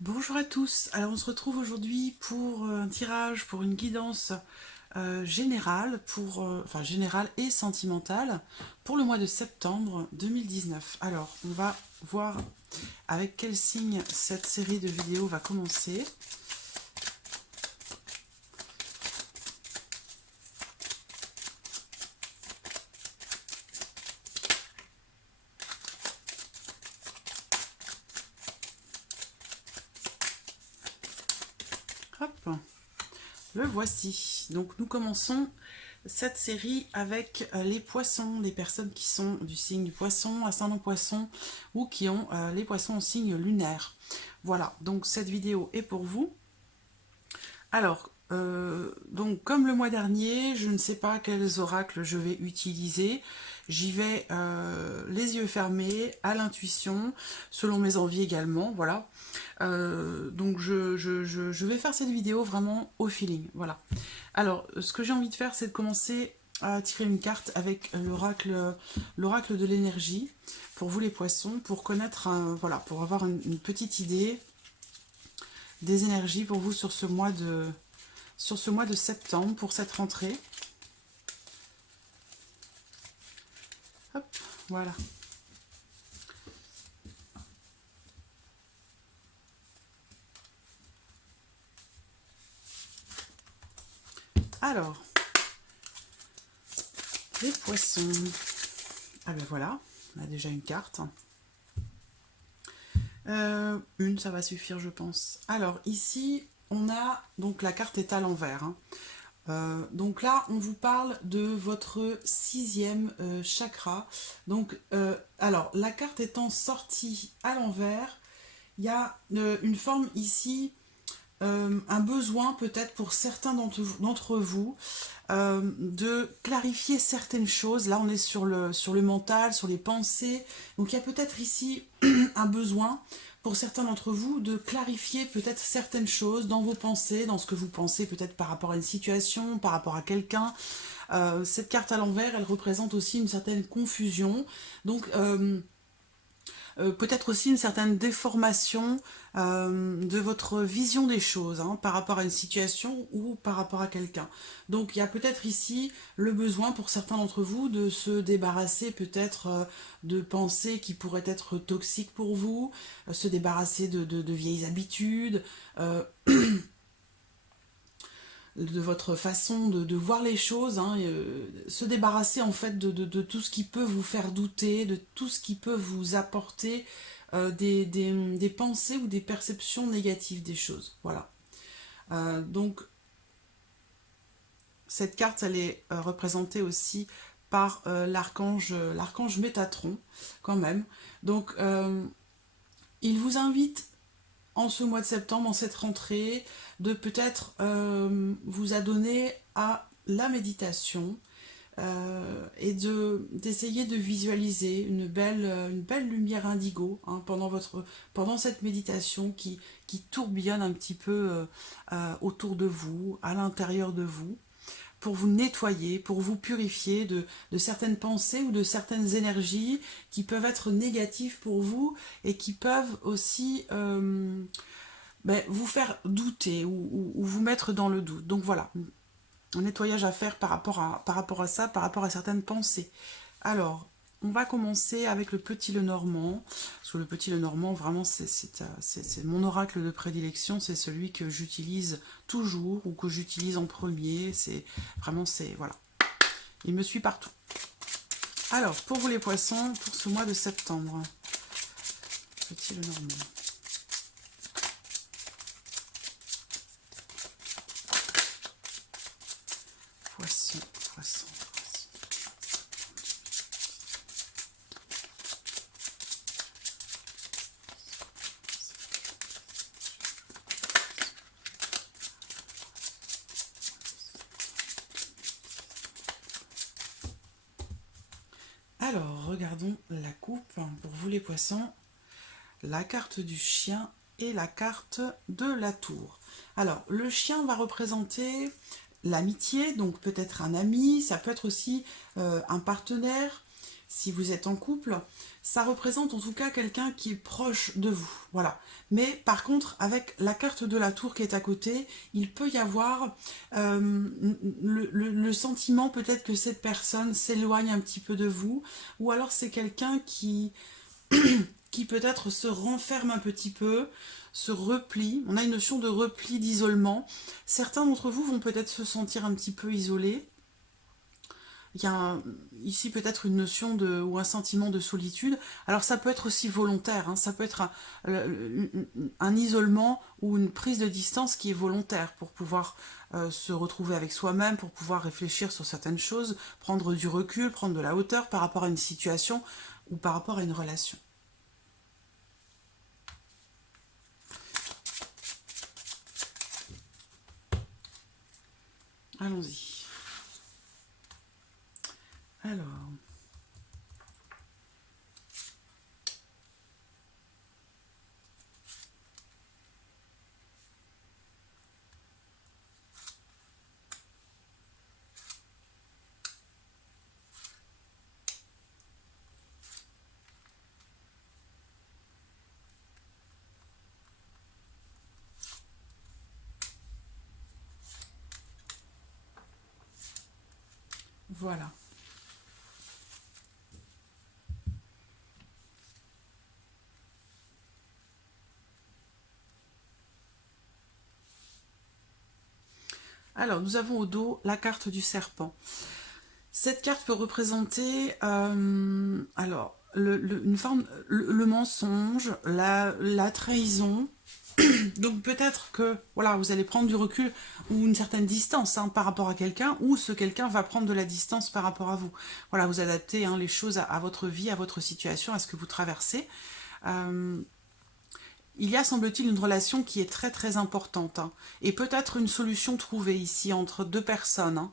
Bonjour à tous, alors on se retrouve aujourd'hui pour un tirage, pour une guidance générale, enfin générale et sentimentale, pour le mois de septembre 2019. Alors on va voir avec quel signe cette série de vidéos va commencer. Hop, le voici. Donc nous commençons cette série avec les poissons, les personnes qui sont du signe du poisson, ascendant poisson, ou qui ont les poissons en signe lunaire. Voilà, donc cette vidéo est pour vous. Alors, donc comme le mois dernier, je ne sais pas quels oracles je vais utiliser. J'y vais les yeux fermés, à l'intuition, selon mes envies également, voilà. Donc je vais faire cette vidéo vraiment au feeling, voilà. Alors, ce que j'ai envie de faire, c'est de commencer à tirer une carte avec l'oracle de l'énergie, pour vous les poissons, pour connaître, voilà, pour avoir une petite idée des énergies pour vous sur ce mois de septembre, pour cette rentrée. Hop, voilà. Alors, les poissons. Ah ben voilà, on a déjà une carte. Une, ça va suffire, je pense. Alors, ici, on a... Donc, la carte est à l'envers. Hein. Donc là, on vous parle de votre sixième chakra. Donc, alors, la carte étant sortie à l'envers, il y a une forme ici, un besoin peut-être pour certains d'entre vous de clarifier certaines choses. Là, on est sur le mental, sur les pensées. Donc, il y a peut-être ici un besoin pour certains d'entre vous de clarifier peut-être certaines choses dans vos pensées, dans ce que vous pensez peut-être par rapport à une situation, par rapport à quelqu'un. Cette carte à l'envers, elle représente aussi une certaine confusion. Donc, peut-être aussi une certaine déformation de votre vision des choses, hein, par rapport à une situation ou par rapport à quelqu'un. Donc il y a peut-être ici le besoin pour certains d'entre vous de se débarrasser peut-être de pensées qui pourraient être toxiques pour vous, se débarrasser de vieilles habitudes, de votre façon de voir les choses, hein, se débarrasser en fait de tout ce qui peut vous faire douter, de tout ce qui peut vous apporter des pensées ou des perceptions négatives des choses. Voilà. Donc cette carte, elle est représentée aussi par l'archange Métatron, quand même. Donc il vous invite en ce mois de septembre, en cette rentrée, de peut-être vous adonner à la méditation et d'essayer de visualiser une belle lumière indigo, hein, pendant cette méditation qui tourbillonne un petit peu autour de vous, à l'intérieur de vous, pour vous nettoyer, pour vous purifier de certaines pensées ou de certaines énergies qui peuvent être négatives pour vous et qui peuvent aussi vous faire douter ou vous mettre dans le doute. Donc voilà, un nettoyage à faire par rapport à ça, par rapport à certaines pensées. Alors, on va commencer avec le petit Lenormand. Parce que le petit Lenormand, vraiment, c'est mon oracle de prédilection. C'est celui que j'utilise toujours ou que j'utilise en premier. C'est vraiment, voilà. Il me suit partout. Alors, pour vous les poissons, pour ce mois de septembre. Petit Lenormand. Poisson, poisson, poisson. Alors, regardons la coupe. Pour vous les poissons, la carte du chien et la carte de la tour. Alors, le chien va représenter l'amitié, donc peut-être un ami, ça peut être aussi un partenaire, si vous êtes en couple, ça représente en tout cas quelqu'un qui est proche de vous, voilà. Mais par contre, avec la carte de la tour qui est à côté, il peut y avoir le sentiment peut-être que cette personne s'éloigne un petit peu de vous, ou alors c'est quelqu'un qui peut-être se renferme un petit peu, se replie. On a une notion de repli, d'isolement. Certains d'entre vous vont peut-être se sentir un petit peu isolés. Il y a ici peut-être une notion ou un sentiment de solitude. Alors ça peut être aussi volontaire, hein, ça peut être un isolement ou une prise de distance qui est volontaire pour pouvoir se retrouver avec soi-même, pour pouvoir réfléchir sur certaines choses, prendre du recul, prendre de la hauteur par rapport à une situation ou par rapport à une relation. Allons-y. Alors... Voilà. Alors, nous avons au dos la carte du serpent. Cette carte peut représenter une forme, le mensonge, la trahison. Donc peut-être que voilà, vous allez prendre du recul ou une certaine distance hein, par rapport à quelqu'un, ou ce quelqu'un va prendre de la distance par rapport à vous. Voilà, vous adaptez hein, les choses à votre vie, à votre situation, à ce que vous traversez. Il y a, semble-t-il, une relation qui est très très importante. Hein, et peut-être une solution trouvée ici entre deux personnes. Hein.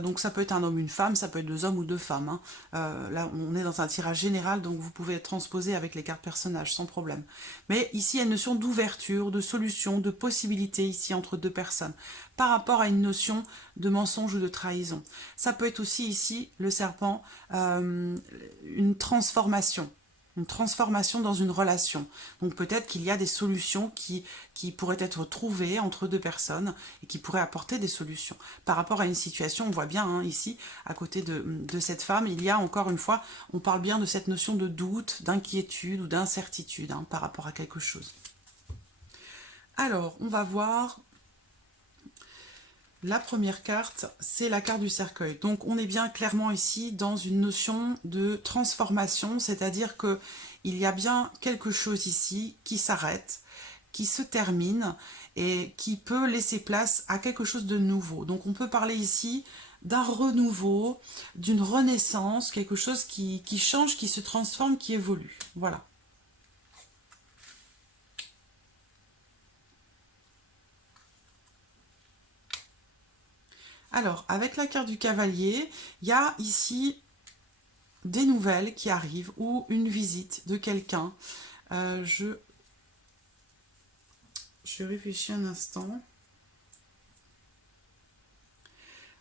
Donc ça peut être un homme, une femme, ça peut être deux hommes ou deux femmes. Hein. Là, on est dans un tirage général, donc vous pouvez transposer avec les cartes personnages sans problème. Mais ici, il y a une notion d'ouverture, de solution, de possibilité ici entre deux personnes, par rapport à une notion de mensonge ou de trahison. Ça peut être aussi ici, le serpent, une transformation dans une relation. Donc peut-être qu'il y a des solutions qui pourraient être trouvées entre deux personnes et qui pourraient apporter des solutions. Par rapport à une situation, on voit bien hein, ici, à côté de cette femme, il y a encore une fois, on parle bien de cette notion de doute, d'inquiétude ou d'incertitude hein, par rapport à quelque chose. Alors, on va voir... La première carte, c'est la carte du cercueil. Donc on est bien clairement ici dans une notion de transformation, c'est-à-dire que il y a bien quelque chose ici qui s'arrête, qui se termine et qui peut laisser place à quelque chose de nouveau. Donc on peut parler ici d'un renouveau, d'une renaissance, quelque chose qui change, qui se transforme, qui évolue. Voilà. Alors, avec la carte du cavalier, il y a ici des nouvelles qui arrivent ou une visite de quelqu'un. Je réfléchis un instant.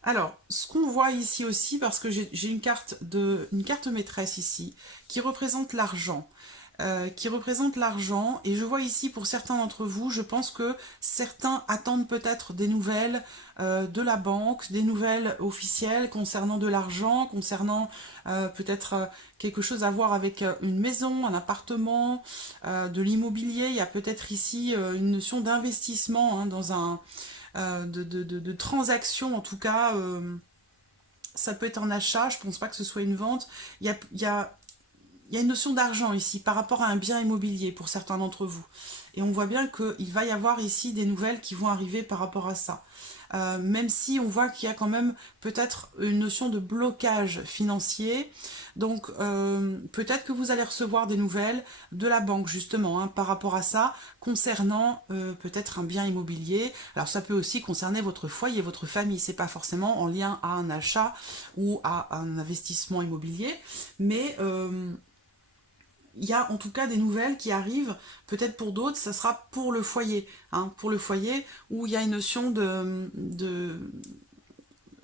Alors, ce qu'on voit ici aussi, parce que j'ai une carte maîtresse ici, qui représente l'argent. Et je vois ici pour certains d'entre vous, je pense que certains attendent peut-être des nouvelles de la banque, des nouvelles officielles concernant de l'argent, concernant peut-être quelque chose à voir avec une maison, un appartement, de l'immobilier. Il y a peut-être ici une notion d'investissement hein, dans un... de transaction en tout cas, ça peut être un achat, je pense pas que ce soit une vente. Il y a une notion d'argent ici par rapport à un bien immobilier pour certains d'entre vous. Et on voit bien qu'il va y avoir ici des nouvelles qui vont arriver par rapport à ça. Même si on voit qu'il y a quand même peut-être une notion de blocage financier. Donc peut-être que vous allez recevoir des nouvelles de la banque justement hein, par rapport à ça, concernant peut-être un bien immobilier. Alors ça peut aussi concerner votre foyer, votre famille. C'est pas forcément en lien à un achat ou à un investissement immobilier. Mais... il y a en tout cas des nouvelles qui arrivent, peut-être pour d'autres, ça sera pour le foyer, hein, pour le foyer où il y a une notion de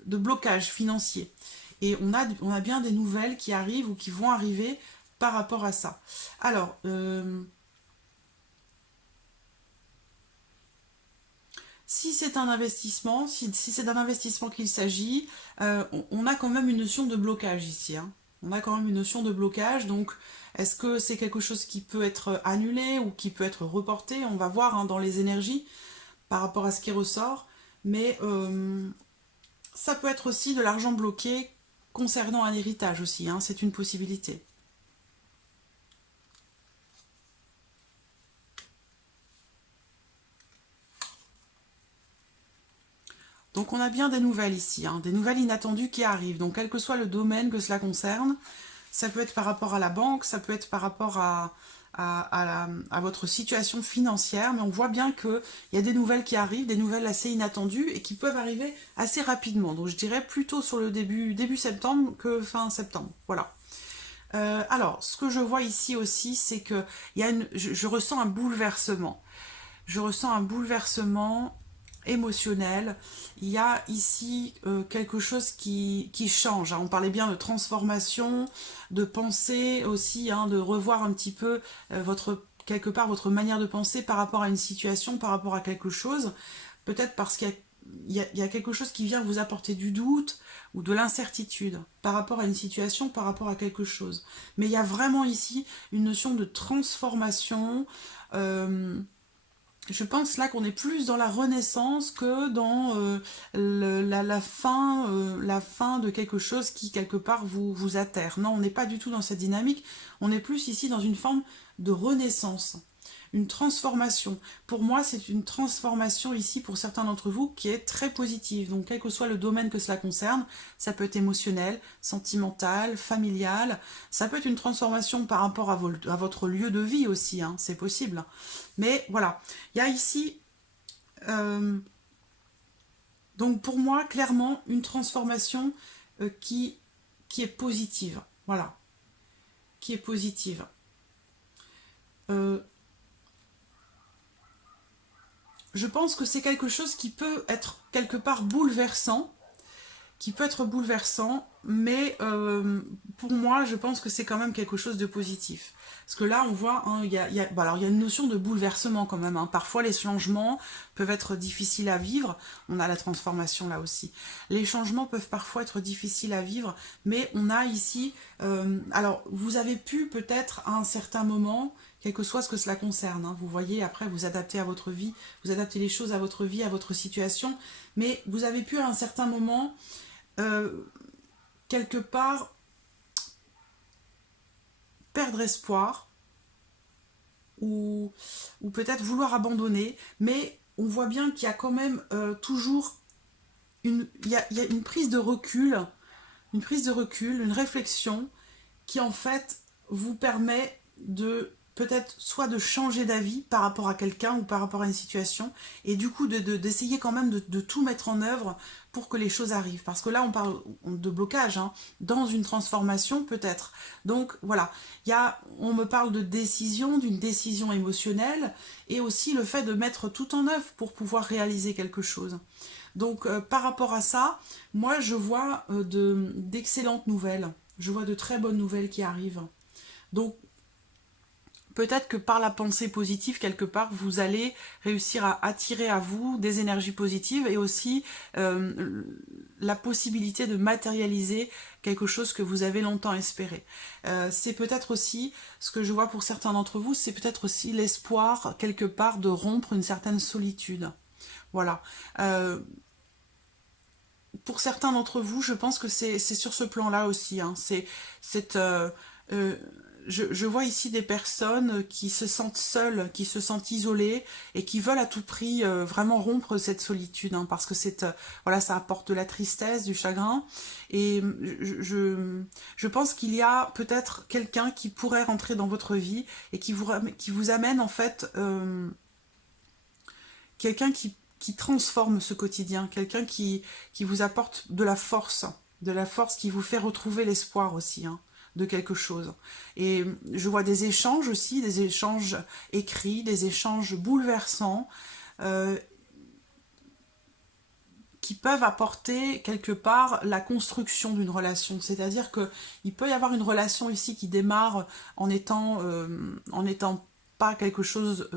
blocage financier. Et on a bien des nouvelles qui arrivent ou qui vont arriver par rapport à ça. Alors, si c'est un investissement, si c'est d'un investissement qu'il s'agit, on a quand même une notion de blocage ici, hein. On a quand même une notion de blocage, donc est-ce que c'est quelque chose qui peut être annulé ou qui peut être reporté? On va voir, hein, dans les énergies par rapport à ce qui ressort, mais ça peut être aussi de l'argent bloqué concernant un héritage aussi, hein, c'est une possibilité. Donc on a bien des nouvelles ici, hein, des nouvelles inattendues qui arrivent. Donc quel que soit le domaine que cela concerne, ça peut être par rapport à la banque, ça peut être par rapport à votre situation financière, mais on voit bien qu'il y a des nouvelles qui arrivent, des nouvelles assez inattendues et qui peuvent arriver assez rapidement. Donc je dirais plutôt sur le début septembre que fin septembre. Voilà. Alors, ce que je vois ici aussi, c'est que je ressens un bouleversement. Je ressens un bouleversement émotionnel. Il y a ici quelque chose qui change, hein. On parlait bien de transformation, de pensée aussi, hein, de revoir un petit peu quelque part votre manière de penser par rapport à une situation, par rapport à quelque chose. Peut-être parce qu'il y a quelque chose qui vient vous apporter du doute ou de l'incertitude par rapport à une situation, par rapport à quelque chose. Mais il y a vraiment ici une notion de transformation. Je pense là qu'on est plus dans la renaissance que dans la fin de quelque chose qui quelque part vous atterre. Non, on n'est pas du tout dans cette dynamique. On est plus ici dans une forme de renaissance, une transformation. Pour moi, c'est une transformation ici pour certains d'entre vous qui est très positive. Donc, quel que soit le domaine que cela concerne, ça peut être émotionnel, sentimental, familial. Ça peut être une transformation par rapport à votre lieu de vie aussi, hein, c'est possible. Mais voilà, il y a ici, donc pour moi, clairement, une transformation qui est positive. Voilà, qui est positive. Euh, je pense que c'est quelque chose qui peut être quelque part bouleversant, mais pour moi, je pense que c'est quand même quelque chose de positif. Parce que là, on voit, hein, alors, il y a une notion de bouleversement quand même, hein. Parfois, les changements peuvent être difficiles à vivre. On a la transformation là aussi. Les changements peuvent parfois être difficiles à vivre, mais on a ici... alors, vous avez pu peut-être à un certain moment, quel que soit ce que cela concerne, hein, vous voyez, après, vous adaptez à votre vie, vous adaptez les choses à votre vie, à votre situation, mais vous avez pu à un certain moment... quelque part perdre espoir ou, ou peut-être vouloir abandonner, mais on voit bien qu'il y a quand même toujours il y a une prise de recul, une réflexion qui en fait vous permet de peut-être soit de changer d'avis par rapport à quelqu'un ou par rapport à une situation, et du coup d'essayer quand même de tout mettre en œuvre pour que les choses arrivent. Parce que là, on parle de blocage, hein, dans une transformation peut-être. Donc voilà, on me parle de décision, d'une décision émotionnelle, et aussi le fait de mettre tout en œuvre pour pouvoir réaliser quelque chose. Donc par rapport à ça, moi je vois d'excellentes nouvelles. Je vois de très bonnes nouvelles qui arrivent. Donc peut-être que par la pensée positive, quelque part, vous allez réussir à attirer à vous des énergies positives et aussi la possibilité de matérialiser quelque chose que vous avez longtemps espéré. C'est peut-être aussi, ce que je vois pour certains d'entre vous, c'est peut-être aussi l'espoir, quelque part, de rompre une certaine solitude. Voilà. Pour certains d'entre vous, je pense que c'est sur ce plan-là aussi, hein. Euh, je vois ici des personnes qui se sentent seules, qui se sentent isolées et qui veulent à tout prix vraiment rompre cette solitude, hein, parce que voilà, ça apporte de la tristesse, du chagrin. Et je pense qu'il y a peut-être quelqu'un qui pourrait rentrer dans votre vie et qui vous amène en fait quelqu'un qui transforme ce quotidien, quelqu'un qui vous apporte de la force qui vous fait retrouver l'espoir aussi, hein, de quelque chose. Et je vois des échanges aussi, des échanges écrits, des échanges bouleversants, qui peuvent apporter quelque part la construction d'une relation. C'est-à-dire qu'il peut y avoir une relation ici qui démarre en étant pas quelque chose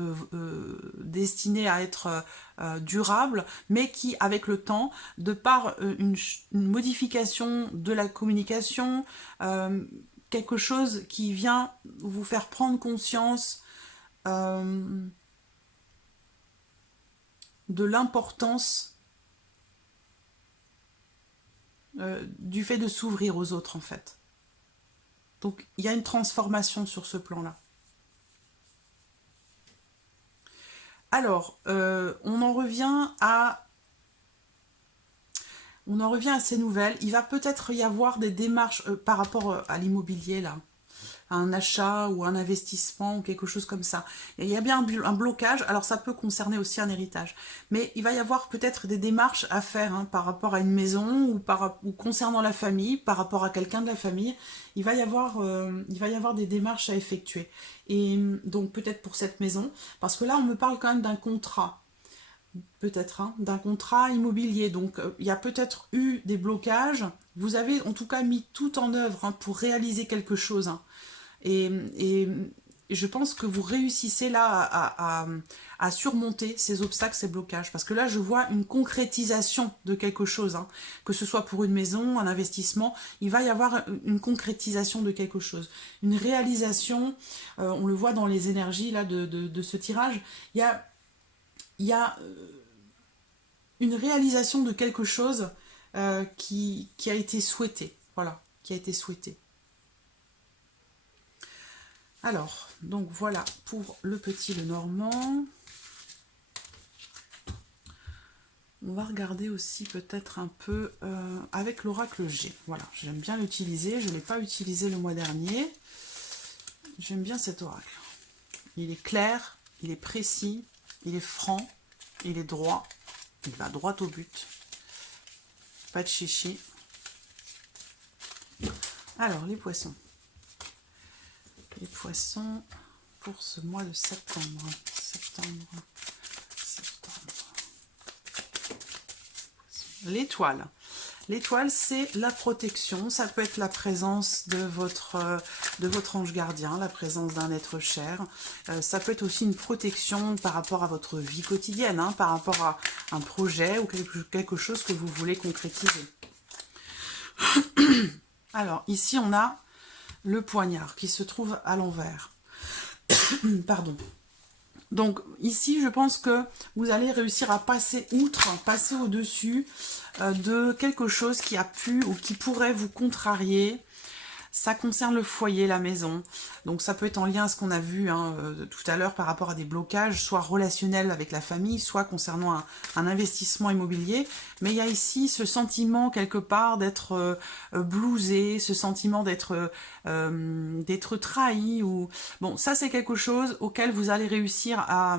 destiné à être durable, mais qui, avec le temps, de par une modification de la communication, quelque chose qui vient vous faire prendre conscience de l'importance du fait de s'ouvrir aux autres, en fait. Donc, il y a une transformation sur ce plan-là. Alors, on en revient à ces nouvelles. Il va peut-être y avoir des démarches par rapport à l'immobilier, là, à un achat ou un investissement ou quelque chose comme ça. Et il y a bien un blocage, alors ça peut concerner aussi un héritage. Mais il va y avoir peut-être des démarches à faire par rapport à une maison ou concernant la famille, par rapport à quelqu'un de la famille. Il va y avoir des démarches à effectuer. Et donc peut-être pour cette maison, parce que là on me parle quand même d'un contrat. Peut-être, d'un contrat immobilier. Donc, il y a peut-être eu des blocages. Vous avez en tout cas mis tout en œuvre pour réaliser quelque chose. Et je pense que vous réussissez là à surmonter ces obstacles, ces blocages. Parce que là, je vois une concrétisation de quelque chose. Que ce soit pour une maison, un investissement, il va y avoir une concrétisation de quelque chose. Une réalisation, on le voit dans les énergies là, de ce tirage. Il y a une réalisation de quelque chose qui a été souhaité. Voilà, qui a été souhaité. Alors, donc voilà pour le petit Lenormand. On va regarder aussi peut-être un peu avec l'oracle G. Voilà, j'aime bien l'utiliser. Je ne l'ai pas utilisé le mois dernier. J'aime bien cet oracle. Il est clair, il est précis, il est franc, il est droit. Il va droit au but. Pas de chichi. Alors, les poissons. Les poissons pour ce mois de septembre. L'étoile. L'étoile, c'est la protection. Ça peut être la présence de votre ange gardien, la présence d'un être cher. Ça peut être aussi une protection par rapport à votre vie quotidienne, par rapport à un projet ou quelque chose que vous voulez concrétiser. Alors, ici, on a le poignard qui se trouve à l'envers. Pardon. Donc ici, je pense que vous allez réussir à passer outre, passer au-dessus de quelque chose qui a pu ou qui pourrait vous contrarier. Ça concerne le foyer, la maison. Donc ça peut être en lien à ce qu'on a vu tout à l'heure par rapport à des blocages, soit relationnels avec la famille, soit concernant un investissement immobilier. Mais il y a ici ce sentiment quelque part d'être blousé, ce sentiment d'être trahi. Bon, ça c'est quelque chose auquel vous allez réussir à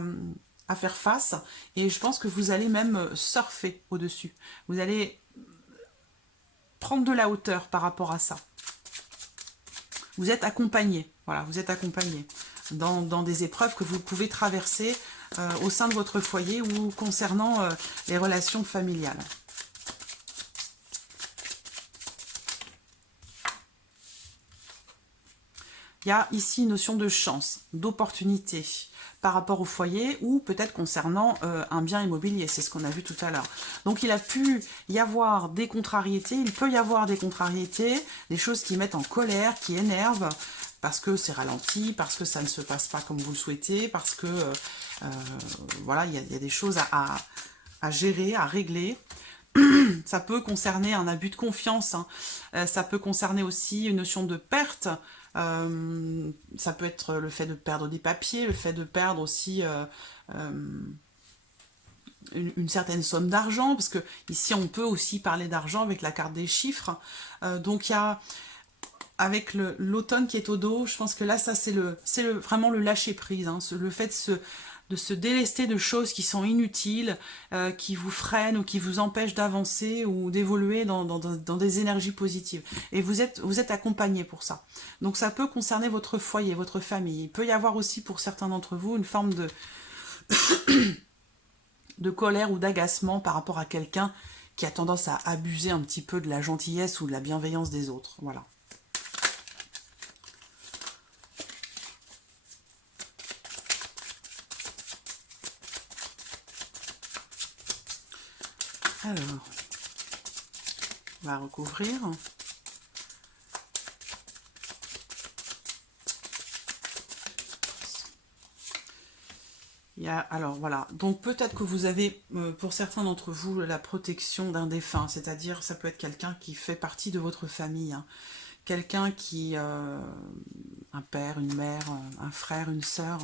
faire face. Et je pense que vous allez même surfer au-dessus. Vous allez prendre de la hauteur par rapport à ça. Vous êtes accompagné, voilà, vous êtes accompagné dans des épreuves que vous pouvez traverser au sein de votre foyer ou concernant les relations familiales. Il y a ici une notion de chance, d'opportunité par rapport au foyer ou peut-être concernant un bien immobilier, c'est ce qu'on a vu tout à l'heure. Donc il a pu y avoir des contrariétés, il peut y avoir des contrariétés, des choses qui mettent en colère, qui énervent, parce que c'est ralenti, parce que ça ne se passe pas comme vous le souhaitez, parce que voilà, il y a des choses à gérer, à régler. Ça peut concerner un abus de confiance, ça peut concerner aussi une notion de perte. Ça peut être le fait de perdre des papiers, le fait de perdre aussi une certaine somme d'argent, parce que ici on peut aussi parler d'argent avec la carte des chiffres. Donc il y a, avec l'automne qui est au dos, je pense que là ça c'est vraiment le lâcher prise, le fait de se délester de choses qui sont inutiles, qui vous freinent ou qui vous empêchent d'avancer ou d'évoluer dans des énergies positives. Et vous êtes accompagné pour ça. Donc ça peut concerner votre foyer, votre famille. Il peut y avoir aussi pour certains d'entre vous une forme de colère ou d'agacement par rapport à quelqu'un qui a tendance à abuser un petit peu de la gentillesse ou de la bienveillance des autres. Voilà. Alors, on va recouvrir. Alors voilà, donc peut-être que vous avez, pour certains d'entre vous, la protection d'un défunt, c'est-à-dire ça peut être quelqu'un qui fait partie de votre famille, hein. Quelqu'un qui, un père, une mère, un frère, une sœur,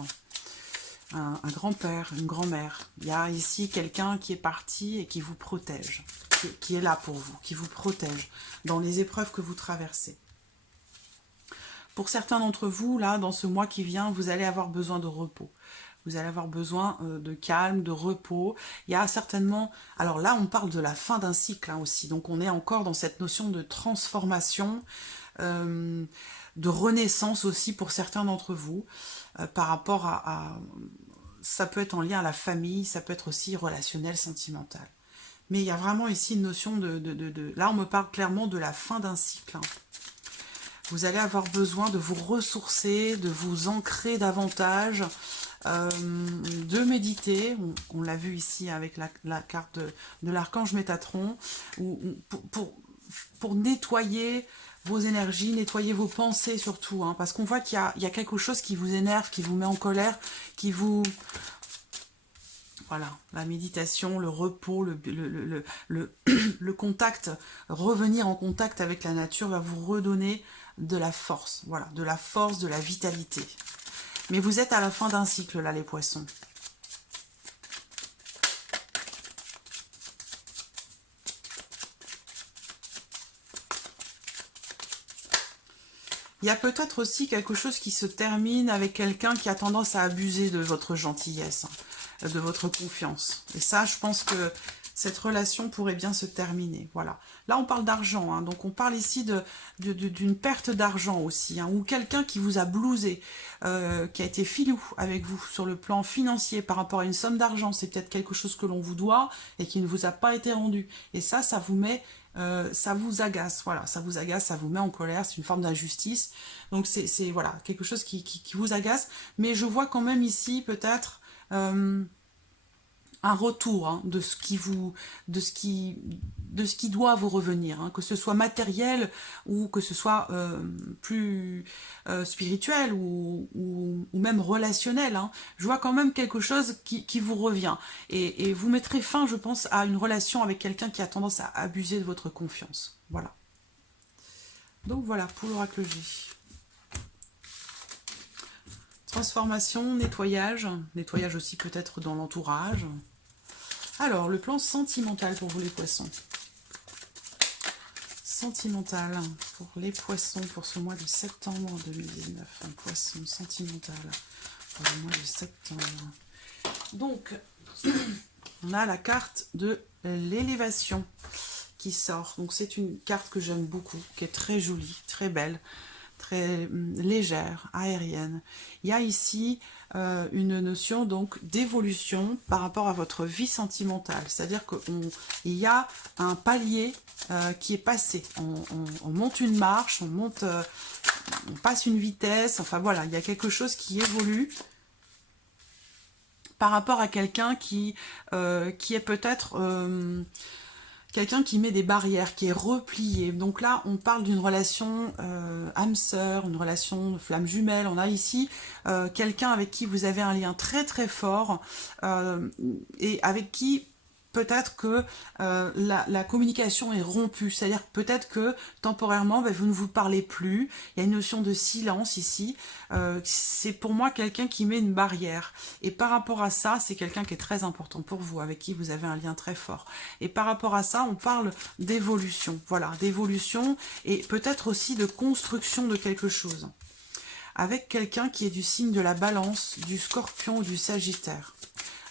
un grand-père, une grand-mère. Il y a ici quelqu'un qui est parti et qui vous protège, qui est là pour vous, qui vous protège dans les épreuves que vous traversez. Pour certains d'entre vous, là, dans ce mois qui vient, vous allez avoir besoin de repos. Vous allez avoir besoin de calme, de repos. Il y a certainement... Alors là, on parle de la fin d'un cycle, hein, aussi. Donc on est encore dans cette notion de transformation, de renaissance aussi pour certains d'entre vous, par rapport à... Ça peut être en lien à la famille, ça peut être aussi relationnel, sentimental. Mais il y a vraiment ici une notion de... Là, on me parle clairement de la fin d'un cycle, hein. Vous allez avoir besoin de vous ressourcer, de vous ancrer davantage, de méditer. On l'a vu ici avec la carte de l'archange Métatron, pour nettoyer vos énergies, nettoyer vos pensées surtout, hein, parce qu'on voit qu'il y a quelque chose qui vous énerve, qui vous met en colère, qui vous... Voilà, la méditation, le repos, le contact, revenir en contact avec la nature va vous redonner de la force, voilà, de la force, de la vitalité. Mais vous êtes à la fin d'un cycle, là, les poissons. Il y a peut-être aussi quelque chose qui se termine avec quelqu'un qui a tendance à abuser de votre gentillesse, de votre confiance. Et ça, je pense que cette relation pourrait bien se terminer. Voilà. Là, on parle d'argent, hein, donc on parle ici d'une perte d'argent aussi, hein, ou quelqu'un qui vous a blousé, qui a été filou avec vous sur le plan financier par rapport à une somme d'argent. C'est peut-être quelque chose que l'on vous doit et qui ne vous a pas été rendu. Et ça vous met... ça vous agace, voilà, ça vous agace, ça vous met en colère, c'est une forme d'injustice. Donc c'est voilà, quelque chose qui vous agace. Mais je vois quand même ici peut-être... un retour, hein, de ce qui doit vous revenir, hein, que ce soit matériel ou que ce soit plus spirituel ou même relationnel, hein. Je vois quand même quelque chose qui vous revient et vous mettrez fin, je pense, à une relation avec quelqu'un qui a tendance à abuser de votre confiance. Voilà. Donc voilà pour l'oracle J. Transformation, nettoyage aussi peut-être dans l'entourage. Alors, le plan sentimental pour vous les poissons. Sentimental pour les poissons pour ce mois de septembre 2019. Un poisson sentimental pour le mois de septembre. Donc, on a la carte de l'élévation qui sort. Donc, c'est une carte que j'aime beaucoup, qui est très jolie, très belle, très légère, aérienne. Il y a ici une notion donc d'évolution par rapport à votre vie sentimentale. C'est-à-dire qu'il y a un palier qui est passé. On monte une marche, on passe une vitesse, enfin voilà, il y a quelque chose qui évolue par rapport à quelqu'un qui est peut-être... quelqu'un qui met des barrières, qui est replié. Donc là, on parle d'une relation âme-sœur, une relation de flamme jumelle. On a ici quelqu'un avec qui vous avez un lien très très fort et avec qui peut-être que la communication est rompue. C'est-à-dire peut-être que temporairement, vous ne vous parlez plus. Il y a une notion de silence ici. C'est pour moi quelqu'un qui met une barrière. Et par rapport à ça, c'est quelqu'un qui est très important pour vous, avec qui vous avez un lien très fort. Et par rapport à ça, on parle d'évolution. Voilà, d'évolution et peut-être aussi de construction de quelque chose. Avec quelqu'un qui est du signe de la Balance, du Scorpion ou du Sagittaire.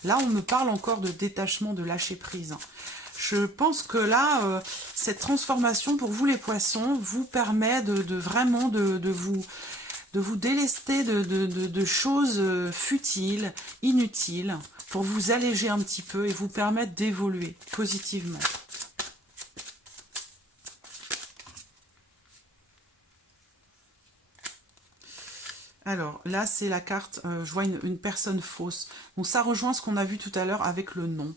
Là, on me parle encore de détachement, de lâcher prise. Je pense que là, cette transformation pour vous les poissons vous permet vraiment de vous délester de choses futiles, inutiles, pour vous alléger un petit peu et vous permettre d'évoluer positivement. Alors là, c'est la carte, je vois une personne fausse. Donc ça rejoint ce qu'on a vu tout à l'heure avec le nom.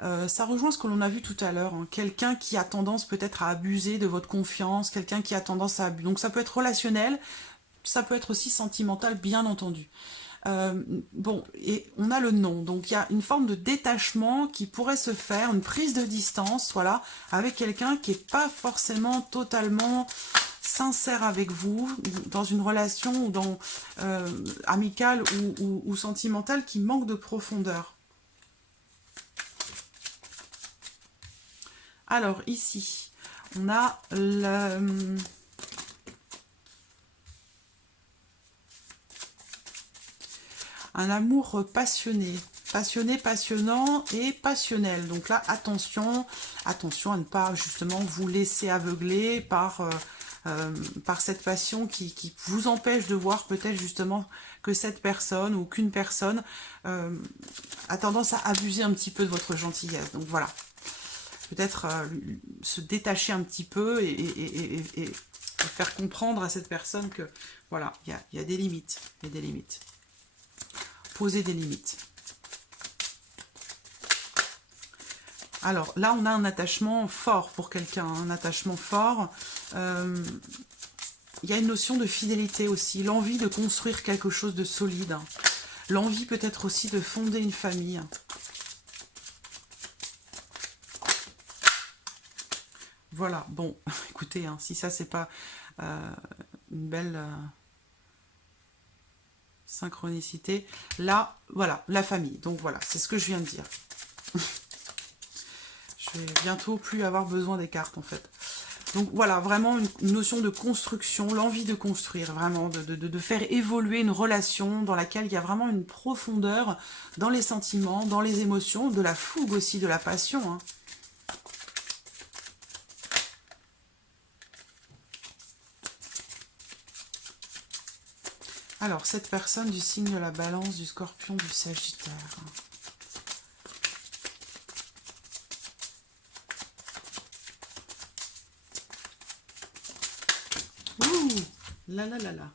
Ça rejoint ce que l'on a vu tout à l'heure. Hein. Quelqu'un qui a tendance peut-être à abuser de votre confiance, quelqu'un qui a tendance à abuser. Donc ça peut être relationnel, ça peut être aussi sentimental, bien entendu. Bon, et on a le nom, donc il y a une forme de détachement qui pourrait se faire, une prise de distance, voilà, avec quelqu'un qui n'est pas forcément totalement sincère avec vous, dans une relation ou dans, amicale ou sentimentale qui manque de profondeur. Alors ici, on a un amour passionné. Passionné, passionnant et passionnel. Donc là, attention, attention à ne pas justement vous laisser aveugler par cette passion qui vous empêche de voir peut-être justement que cette personne ou qu'une personne a tendance à abuser un petit peu de votre gentillesse. Donc voilà, peut-être se détacher un petit peu et faire comprendre à cette personne que voilà, il y a des limites, il y a des limites. Poser des limites. Alors là, on a un attachement fort pour quelqu'un, un attachement fort. Il y a une notion de fidélité aussi, l'envie de construire quelque chose de solide. L'envie peut-être aussi de fonder une famille. Voilà, bon, écoutez, hein, si ça c'est pas une belle synchronicité, là, voilà, la famille. Donc voilà, c'est ce que je viens de dire. Je vais bientôt plus avoir besoin des cartes en fait. Donc voilà, vraiment une notion de construction, l'envie de construire, vraiment, de faire évoluer une relation dans laquelle il y a vraiment une profondeur dans les sentiments, dans les émotions, de la fougue aussi, de la passion. Hein. Alors, cette personne du signe de la Balance, du Scorpion, du Sagittaire. Ouh, là là là là.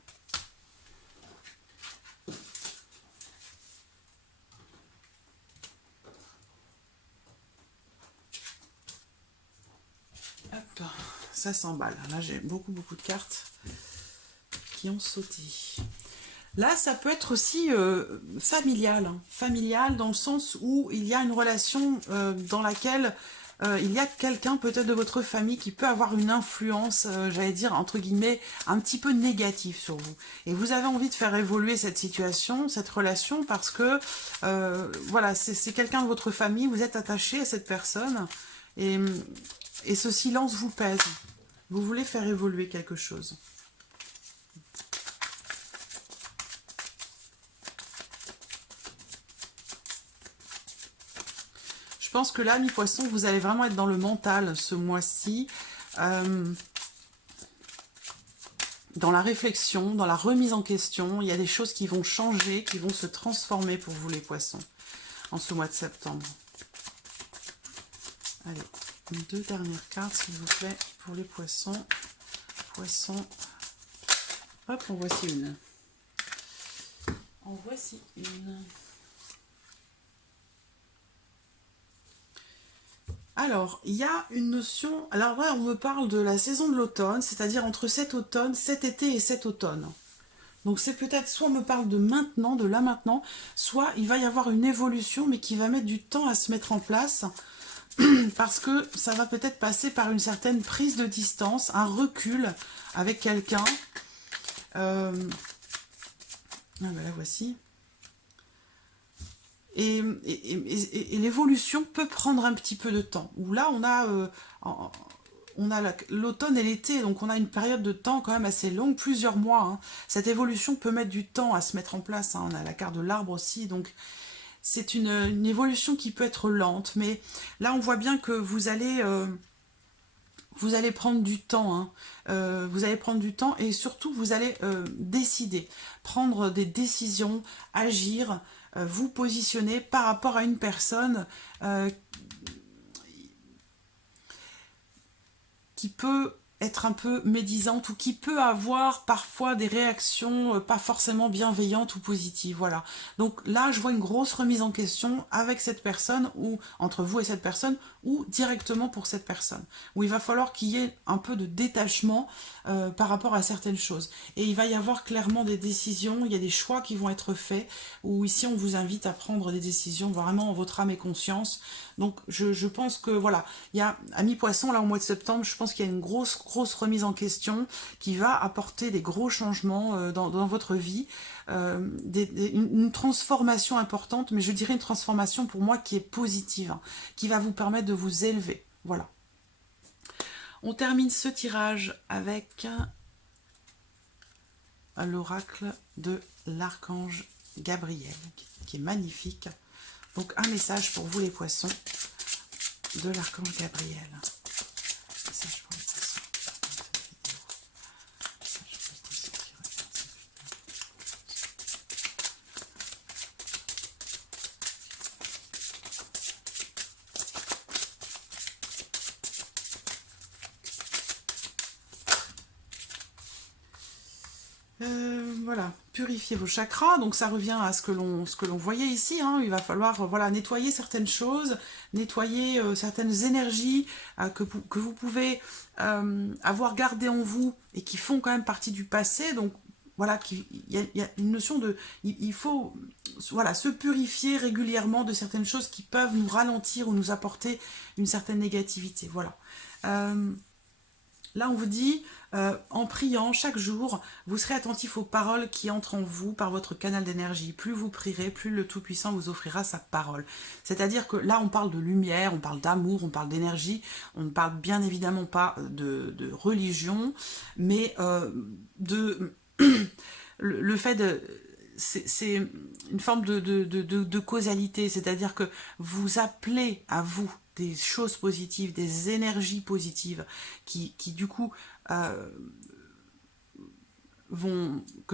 Hop, ça s'emballe. Là, j'ai beaucoup de cartes qui ont sauté. Là, ça peut être aussi familial. Hein. Familial dans le sens où il y a une relation dans laquelle il y a quelqu'un peut-être de votre famille qui peut avoir une influence, j'allais dire, entre guillemets, un petit peu négative sur vous. Et vous avez envie de faire évoluer cette situation, cette relation, parce que, voilà, c'est quelqu'un de votre famille, vous êtes attaché à cette personne, et ce silence vous pèse. Vous voulez faire évoluer quelque chose. Je pense que là, mi-poisson, vous allez vraiment être dans le mental ce mois-ci. Dans la réflexion, dans la remise en question. Il y a des choses qui vont changer, qui vont se transformer pour vous les poissons en ce mois de septembre. Allez, 2 dernières cartes s'il vous plaît pour les poissons. Poissons. Hop, en voici une. En voici une. Alors, il y a une notion... Alors là, on me parle de la saison de l'automne, c'est-à-dire entre cet automne, cet été et cet automne. Donc c'est peut-être, soit on me parle de maintenant, de là maintenant, soit il va y avoir une évolution, mais qui va mettre du temps à se mettre en place, parce que ça va peut-être passer par une certaine prise de distance, un recul avec quelqu'un. Ah ben la voici. Et l'évolution peut prendre un petit peu de temps. Où là, on a l'automne et l'été, donc on a une période de temps quand même assez longue, plusieurs mois. Hein. Cette évolution peut mettre du temps à se mettre en place. Hein. On a la carte de l'arbre aussi, donc c'est une évolution qui peut être lente. Mais là, on voit bien que vous allez prendre du temps. Hein. Vous allez prendre du temps et surtout, vous allez décider, prendre des décisions, agir, vous positionner par rapport à une personne qui peut être un peu médisante ou qui peut avoir parfois des réactions pas forcément bienveillantes ou positives, voilà. Donc là, je vois une grosse remise en question avec cette personne, ou entre vous et cette personne, ou directement pour cette personne, où il va falloir qu'il y ait un peu de détachement par rapport à certaines choses. Et il va y avoir clairement des décisions, il y a des choix qui vont être faits, où ici on vous invite à prendre des décisions vraiment en votre âme et conscience. Donc je pense que voilà, il y a, amis poissons, là au mois de septembre, je pense qu'il y a une grosse remise en question qui va apporter des gros changements dans votre vie, une transformation importante, mais je dirais une transformation pour moi qui est positive, hein, qui va vous permettre de vous élever. Voilà. On termine ce tirage avec l'oracle de l'archange Gabriel, qui est magnifique. Donc un message pour vous les poissons de l'archange Gabriel. Message pour les poissons. Voilà, purifier vos chakras, donc ça revient à ce que l'on voyait ici, hein. Il va falloir voilà, nettoyer certaines choses, nettoyer certaines énergies que vous pouvez avoir gardées en vous et qui font quand même partie du passé, donc voilà, il y a une notion de... Il faut voilà, se purifier régulièrement de certaines choses qui peuvent nous ralentir ou nous apporter une certaine négativité, voilà. Là, on vous dit, en priant chaque jour, vous serez attentif aux paroles qui entrent en vous par votre canal d'énergie. Plus vous prierez, plus le Tout-Puissant vous offrira sa parole. C'est-à-dire que là, on parle de lumière, on parle d'amour, on parle d'énergie, on ne parle bien évidemment pas de religion, mais le fait de... C'est une forme de causalité, c'est-à-dire que vous appelez à vous des choses positives, des énergies positives qui du coup que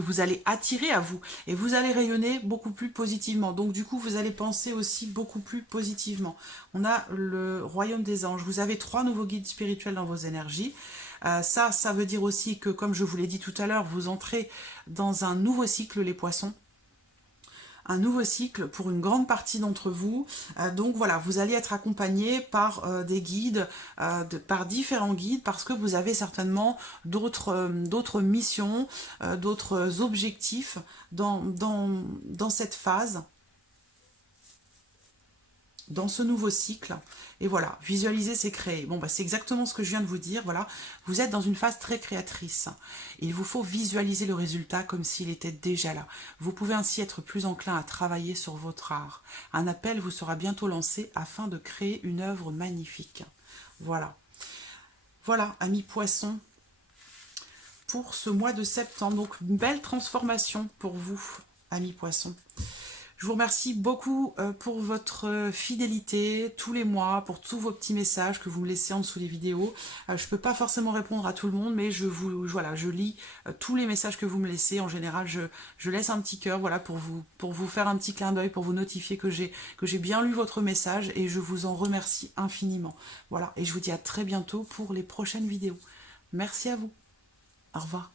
vous allez attirer à vous et vous allez rayonner beaucoup plus positivement. Donc du coup, vous allez penser aussi beaucoup plus positivement. On a le royaume des anges. Vous avez 3 nouveaux guides spirituels dans vos énergies. Ça veut dire aussi que, comme je vous l'ai dit tout à l'heure, vous entrez dans un nouveau cycle, les poissons. Un nouveau cycle pour une grande partie d'entre vous. Donc voilà, vous allez être accompagné par des guides, par différents guides, parce que vous avez certainement d'autres missions, d'autres objectifs dans cette phase, dans ce nouveau cycle. Et voilà, visualiser, c'est créer. Bon, bah, c'est exactement ce que je viens de vous dire. Voilà, vous êtes dans une phase très créatrice. Il vous faut visualiser le résultat comme s'il était déjà là. Vous pouvez ainsi être plus enclin à travailler sur votre art. Un appel vous sera bientôt lancé afin de créer une œuvre magnifique. Voilà. Voilà, amis poissons, pour ce mois de septembre. Donc, une belle transformation pour vous, amis poissons. Je vous remercie beaucoup pour votre fidélité tous les mois, pour tous vos petits messages que vous me laissez en dessous des vidéos. Je ne peux pas forcément répondre à tout le monde, mais je lis tous les messages que vous me laissez. En général, je laisse un petit cœur voilà, pour vous faire un petit clin d'œil, pour vous notifier que j'ai bien lu votre message et je vous en remercie infiniment. Voilà, et je vous dis à très bientôt pour les prochaines vidéos. Merci à vous. Au revoir.